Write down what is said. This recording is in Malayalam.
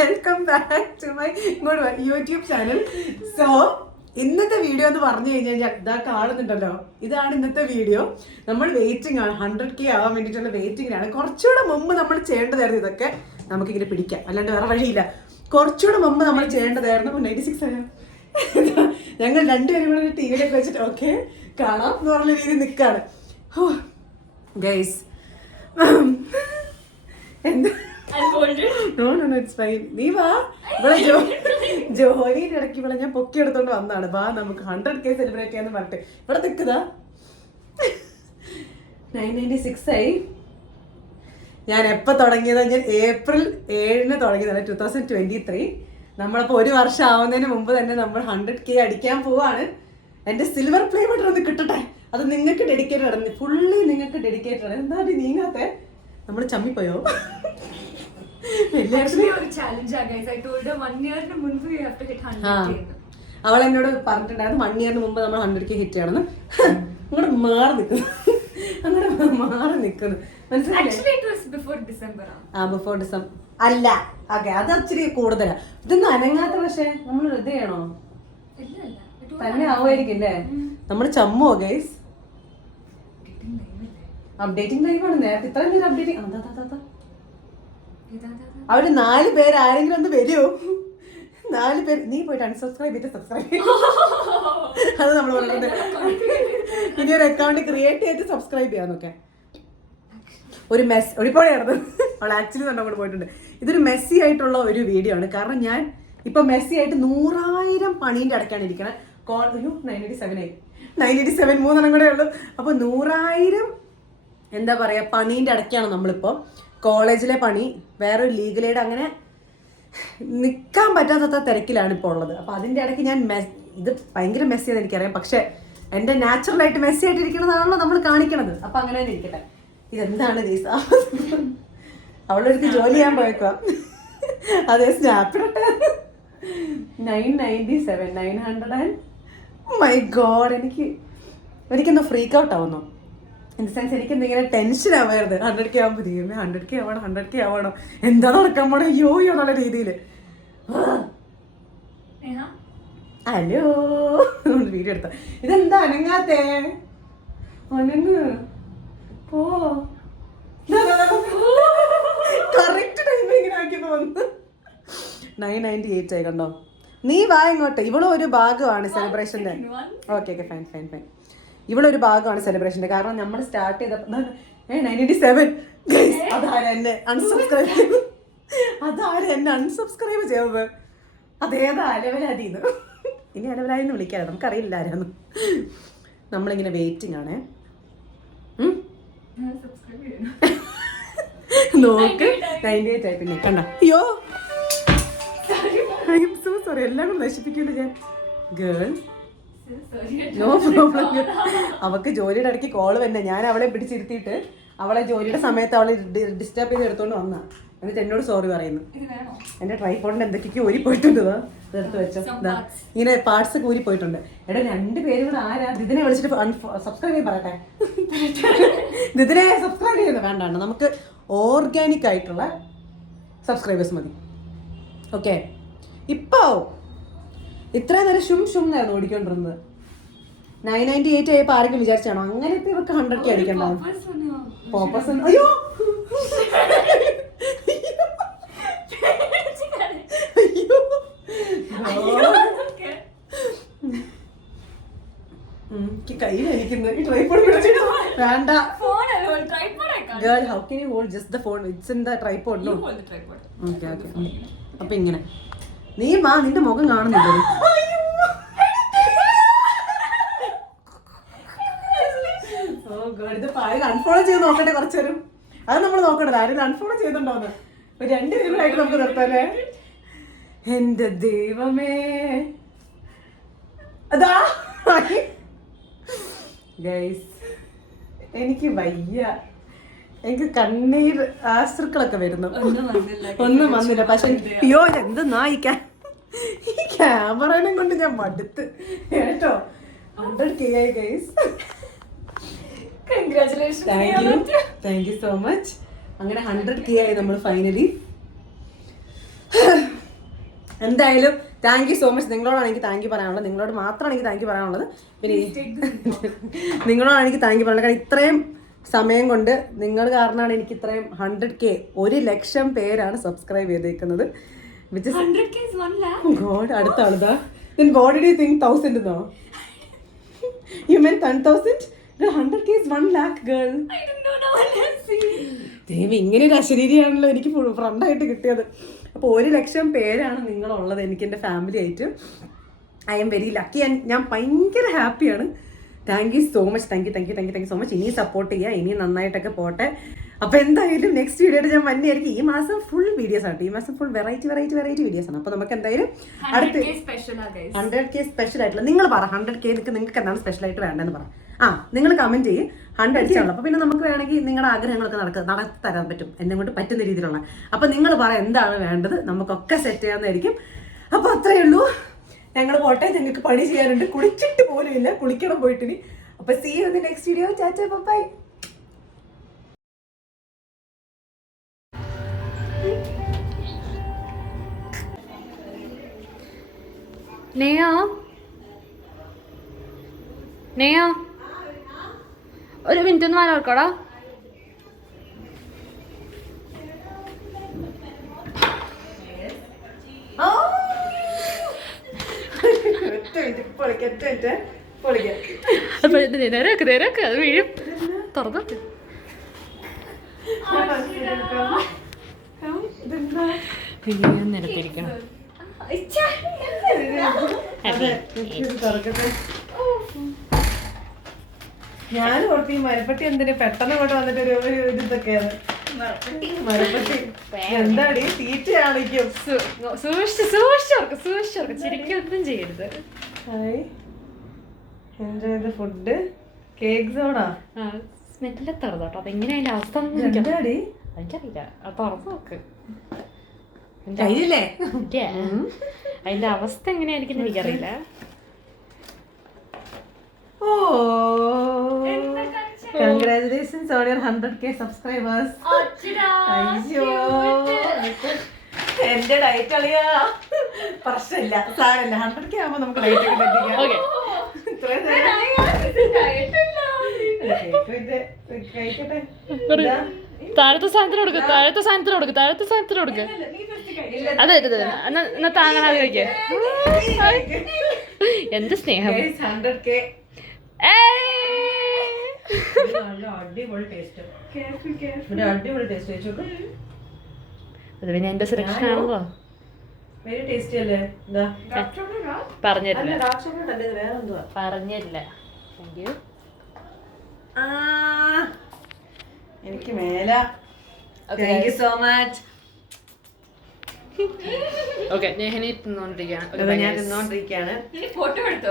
Welcome back to my YouTube channel. So ഇന്നത്തെ വീഡിയോ എന്ന് പറഞ്ഞു കഴിഞ്ഞാൽ ഇതാ കാണുന്നുണ്ടല്ലോ, ഇതാണ് ഇന്നത്തെ വീഡിയോ. നമ്മൾ വെയിറ്റിംഗ് ആണ്, 100K ആവാൻ വേണ്ടിയിട്ടുള്ള വെയിറ്റിംഗിലാണ്. കുറച്ചുകൂടെ മുമ്പ് നമ്മൾ ചെയ്യേണ്ടതായിരുന്നു ഇതൊക്കെ, നമുക്കിങ്ങനെ പിടിക്കാം, അല്ലാണ്ട് വേറെ വഴിയില്ല. കുറച്ചുകൂടെ മുമ്പ് നമ്മൾ ചെയ്യേണ്ടതായിരുന്നു. 96 ആയോ? ഞങ്ങൾ രണ്ടുപേരും കൂടെ ടിവിയിലേക്ക് വെച്ചിട്ട് ഓക്കെ കാണാം എന്ന് പറഞ്ഞ രീതിയിൽ നിൽക്കാണ്. ഗൈസ് എന്താ, നീ വാ. ഇവിടെ ജോലിയുടെ ഇടയ്ക്ക് ഇവിടെ ഞാൻ പൊക്കി എടുത്തോണ്ട് വന്നാണ്. വാ നമുക്ക് 100K സെലിബ്രേറ്റ് ചെയ്യാന്ന് പറഞ്ഞിട്ട് ഇവിടെ നിൽക്കുന്നതാ. 996 ആയി. ഞാൻ എപ്പോ തുടങ്ങിയതാ? ഞാൻ April 7 തുടങ്ങിയതാണ്, 2023. നമ്മളപ്പോ 1 വർഷം ആവുന്നതിന് മുമ്പ് തന്നെ നമ്മൾ 100K അടിക്കാൻ പോവാണ്. എന്റെ സിൽവർ പ്ലേ ബട്ടൺ ഒന്ന് കിട്ടട്ടെ, അത് നിങ്ങൾക്ക് ഡെഡിക്കേറ്റഡ് ആണ്, ഫുള്ളി നിങ്ങൾക്ക് ഡെഡിക്കേറ്റഡ് ആണ്. എന്താ നീങ്ങാത്തെ? നമ്മൾ ചമ്മിപ്പോയോ? അവൾ എന്നോട് പറഞ്ഞിട്ടുണ്ടായിരുന്നു 1 ഇയറിന് മുമ്പ് നമ്മൾ 100K ഹിറ്റ് ചെയ്യണമെന്ന്. അങ്ങോട്ട് മാറി നിൽക്കുന്നു, ബിഫോർ ഡിസംബർ അല്ല. ഓക്കെ, അത് ഇച്ചിരി കൂടുതലാ. ഇതൊന്നും അനങ്ങാത്ത. പക്ഷെ നമ്മൾ ഇത് ചെയ്യണോ? തന്നെ ആവുമായിരിക്കും അല്ലേ? നമ്മൾ ചമ്മോ ഗൈസ്? അപ്ഡേറ്റിംഗ് ടൈമാണ്. നേരത്തെ ഇത്രയും നേരം അപ്ഡേറ്റിംഗ്. അവര് 4 പേര് ആരെങ്കിലും ഒന്ന് വരുമോ? 4 പേര്. നീ പോയിട്ട് അൺസബ്സ്ക്രൈബ് ചെയ്ത് സബ്സ്ക്രൈബ് ചെയ്യും. അത് നമ്മൾ പറഞ്ഞിട്ട് ഇനി ഒരു അക്കൗണ്ട് ക്രിയേറ്റ് ചെയ്ത് സബ്സ്ക്രൈബ് ചെയ്യാന്നൊക്കെ. ഒരു ഒരുപാടായിരുന്നു അവൾ ആക്ച്വലി തന്നെ അങ്ങോട്ട് പോയിട്ടുണ്ട്. ഇതൊരു മെസ്സി ആയിട്ടുള്ള ഒരു വീഡിയോ ആണ്. കാരണം ഞാൻ ഇപ്പൊ മെസ്സി ആയിട്ട് 100,000 പണീന്റെ അടക്കാണ് ഇരിക്കണേ. 987 ആയി. 987 3 കൂടെ ഉള്ളു. അപ്പൊ 100,000 എന്താ പറയാ പണീന്റെ അടക്കാണ് നമ്മളിപ്പോ. കോളേജിലെ പണി, വേറൊരു ലീഗലേഡ്, അങ്ങനെ നിൽക്കാൻ പറ്റാത്ത തിരക്കിലാണ് ഇപ്പോൾ ഉള്ളത്. അപ്പൊ അതിന്റെ ഇടയ്ക്ക് ഞാൻ ഇത് ഭയങ്കര മെസ്സിയാന്ന് എനിക്കറിയാം, പക്ഷെ എന്റെ നാച്ചുറലായിട്ട് മെസ്സി ആയിട്ട് ഇരിക്കണതാണല്ലോ നമ്മൾ കാണിക്കണത്. അപ്പൊ അങ്ങനെ തന്നെ ഇരിക്കട്ടെ. ഇതെന്താണ് ജീസ? അവളൊരുത്തി ജോലി ചെയ്യാൻ പോയേക്കുക. അതെ, സ്നാപ്പിടട്ടെ. 997 900. മൈ ഗോഡ്, എനിക്കെന്തോ ഫ്രീക്ക് ഔട്ട് ആവുന്നു. ഇൻ സെൻസ് എനിക്കെന്തെങ്കിലും ടെൻഷൻ ആവായിരുന്നു. 100K ആവുമ്പോൾ തീരുമേ, 100K ആവണം, 100K ആവണം, എന്താ നടക്കാൻ പോണേ, യോ എന്നുള്ള രീതിയിൽ. ഹലോ, വീഡിയോ എടുത്ത. ഇതെന്താ അനങ്ങാത്തേ? അനങ്ങ് പോ. കറക്റ്റ് ടൈമിങ്ങിന് ആക്കി തോന്നുന്നു. 998 ആയി കണ്ടോ? നീ വാ ഇങ്ങോട്ട്. ഇവളും ഒരു ഭാഗമാണ് സെലിബ്രേഷന്റെ. Okay fine. ഇവളൊരു ഭാഗമാണ് സെലിബ്രേഷന്റെ. കാരണം നമ്മൾ സ്റ്റാർട്ട് ചെയ്തപ്പോ 987. അതാരും എന്നെ അൺസബ്സ്ക്രൈബ് ചെയ്തത്. അതേതാ അലവലാതിന്ന്. ഇനി അലവലാതിന്ന് വിളിക്കാറ് നമുക്കറിയില്ല ആരാന്ന്. നമ്മളിങ്ങനെ വെയിറ്റിംഗ് ആണേ. നോക്ക്, 98 ആയി. പിന്നെ കണ്ട, അയ്യോ ഐ എം സോ സോറി. എല്ലാം കൂടെ നശിപ്പിക്കുന്നു ഞാൻ. Girl, no problem. അവക്ക് ജോലിയുടെ ഇടയ്ക്ക് കോള് തന്നെ. ഞാൻ അവളെ പിടിച്ചിരുത്തിയിട്ട് അവളെ ജോലിയുടെ സമയത്ത് അവളെ ഡിസ്റ്റർബ് ചെയ്ത് എടുത്തോണ്ട് വന്നാ. എന്നിട്ട് എന്നോട് സോറി പറയുന്നു. എന്റെ ട്രൈപോഡിന്റെ എന്തൊക്കെയൊക്കെ ഊരി പോയിട്ടുണ്ട്. ഇതെടുത്ത് വെച്ചോ. ഇങ്ങനെ പാർട്സ് ഒക്കെ ഊരി പോയിട്ടുണ്ട്. എടാ 2 പേരും കൂടെ ആരാ? ഇതിനെ വിളിച്ചിട്ട് സബ്സ്ക്രൈബ് ചെയ്യാൻ പറയട്ടെ. ഇതിനെ സബ്സ്ക്രൈബ് ചെയ്യുന്നത് വേണ്ടാണ്, നമുക്ക് ഓർഗാനിക് ആയിട്ടുള്ള സബ്സ്ക്രൈബേഴ്സ് മതി. ഓക്കെ, ഇപ്പോ ഇത്രയും നേരം ഷും എന്നായിരുന്നു ഓടിക്കൊണ്ടിരുന്നത്. 998 ആയപ്പോൾ ആരെങ്കിലും വിചാരിച്ചാണോ അങ്ങനത്തെ ഇവർക്ക് 100K അടിക്കണ്ടാവും? പോപ്പസ്. അയ്യോ കയ്യിലിരിക്കുന്നു ട്രൈപോഡ്. വേണ്ട girl, how can you hold just the phone? It's in the tripod. No. Okay. അപ്പൊ ഇങ്ങനെ നീ വാ, നിന്റെ മുഖം കാണുന്നില്ല. അൺഫോളോ ചെയ്ത് നോക്കട്ടെ കുറച്ചു നേരം. അത് നമ്മൾ നോക്കണ്ടത് ആരും അൺഫോളോ ചെയ്തിട്ടുണ്ടോന്ന്. 2 പേരുമായിട്ട് നമുക്ക് നിർത്താനേ. എന്റെ ദൈവമേ, അതാ ഗൈസ്, എനിക്ക് വയ്യ. എനിക്ക് കണ്ണീർ ആശ്രുക്കളൊക്കെ വരുന്നു. ഒന്നും വന്നില്ല. പക്ഷെ അയ്യോ എന്തെന്നാ ഈ ക്യാമറനെ കൊണ്ട് ഞാൻ മടുത്ത് കേട്ടോ. 100K ആയി guys. Thank you so much. അങ്ങനെ 100K ആയി നമ്മൾ ഫൈനലി. എന്തായാലും താങ്ക് യു സോ മച്ച്. നിങ്ങളോടാണ് എനിക്ക് താങ്ക് യു പറയാനുള്ളത്. നിങ്ങളോട് മാത്രമാണ് എനിക്ക് താങ്ക് യു പറയാനുള്ളത്. പിന്നെ നിങ്ങളോടാണ് എനിക്ക് താങ്ക് യു പറയാനുള്ളത്. കാരണം ഇത്രയും സമയം കൊണ്ട് നിങ്ങൾ കാരണമാണ് എനിക്ക് ഇത്രയും 100K 1,00,000 പേരാണ് സബ്സ്ക്രൈബ് ചെയ്തേക്കുന്നത്. ഗോഡ്, അടുത്ത ആളുതാ. Then what did you think 1,000 എന്നോ? You meant 10,000? Girl, 100K is 1 lakh, girl. I don't know, no one has seen. ദേവി, ഇങ്ങനെ ഒരു അശരീരിയാണല്ലോ എനിക്ക് ഫ്രണ്ടായിട്ട് കിട്ടിയത്. അപ്പോൾ 1,00,000 പേരാണ് നിങ്ങളുള്ളത് എനിക്ക് എൻ്റെ ഫാമിലി ആയിട്ട്. I am very lucky. ഞാൻ ഭയങ്കര ഹാപ്പിയാണ്. Thank you so much. Thank you so much. ഇനിയും സപ്പോർട്ട് ചെയ്യുക, ഇനിയും നന്നായിട്ടൊക്കെ പോട്ടെ. അപ്പോൾ എന്തായാലും നെക്സ്റ്റ് വീഡിയോയുടെ ഞാൻ വന്നെയായിരിക്കും. ഈ മാസം ഫുൾ വീഡിയോസ് ആണ്. ഈ മാസം ഫുൾ വെറൈറ്റി വീഡിയോസ് ആണ്. അപ്പോൾ നമുക്ക് എന്തായാലും അടുത്ത് 100K സ്പെഷ്യൽ ആയിട്ടുള്ള നിങ്ങൾ പറ. 100K നിങ്ങൾക്ക് എന്താണ് സ്പെഷ്യൽ ആയിട്ട് വേണ്ടതെന്ന് പറ. നിങ്ങൾ കമന്റ് ചെയ്യും. 100 അടിച്ചാണല്ലോ. അപ്പോൾ പിന്നെ നമുക്ക് വേണമെങ്കിൽ നിങ്ങളുടെ ആഗ്രഹങ്ങളൊക്കെ നടത്തി തരാൻ പറ്റും, എന്നെ കൊണ്ട് പറ്റുന്ന രീതിയിലുള്ള. അപ്പോൾ നിങ്ങൾ പറ എന്താണ് വേണ്ടത്, നമുക്കൊക്കെ സെറ്റ് ചെയ്യാവുന്നതായിരിക്കും. അപ്പോൾ അത്രയേ ഉള്ളൂ. ഞങ്ങൾ പോട്ടെ, ഞങ്ങൾക്ക് പണി ചെയ്യാനുണ്ട്. കുളിച്ചിട്ട് പോലും ഇല്ല, കുളിക്കണം പോയിട്ടിനി. അപ്പോൾ see you in the next video. ചാച്ചാ, ബൈ. നെയോ ഒരു മിനിറ്റ് ഒന്ന് മാറാർക്കോടാ. നേരൊക്കെ അത് വീഴും. തുറന്നു നിലത്തിരിക്കണം. ഞാൻ ഓർത്തി മരപ്പട്ടി എന്തിനു പെട്ടെന്ന് കൊണ്ട് വന്നിട്ട് ഒരു ഇതൊക്കെയാണ്. മരപ്പട്ടി എന്താടി തീറ്റ കാണിക്കും. സൂക്ഷിച്ചോർക്ക് ചിരിക്കൊന്നും ചെയ്യരുത്. Enjoy the food. Cake soda smell തുറന്നോട്ടോ. അതെങ്ങനെ അതിന്റെ അവസ്ഥ എന്താടി എനിക്കറിയില്ല. തുറന്നു നോക്ക്. അതിന്റെ അവസ്ഥ എങ്ങനെയായിരിക്കും എനിക്കറിയില്ല. Congratulations on your 100K subscribers. അയ്യോ, എന്റെ ഡയറ്റ് അളിയാ. പ്രശ്നമില്ല, സാരമില്ല. 100K ആവുമ്പോ നമുക്ക് ഡയറ്റ് ഒക്കെ തെറ്റിക്കാം. താഴത്തെ സാധനത്തിന് കൊടുക്ക്. അതെ എന്നാ താങ്ങാതെ കഴിക്കേ. എന്ത് സ്നേഹം. 100K അടിപൊളി ടേസ്റ്റ്. അത് പിന്നെ എന്റെ സെലക്ഷൻ ആണല്ലോ. വെരി ടേസ്റ്റി അല്ലേ? പറഞ്ഞില്ല. Thank you. എനിക്ക് മേല. Thank you so much. Okay, ഞാൻ തിന്നോണ്ടിരിക്കുകയാണ്. ഫോട്ടോ എടുത്തോ.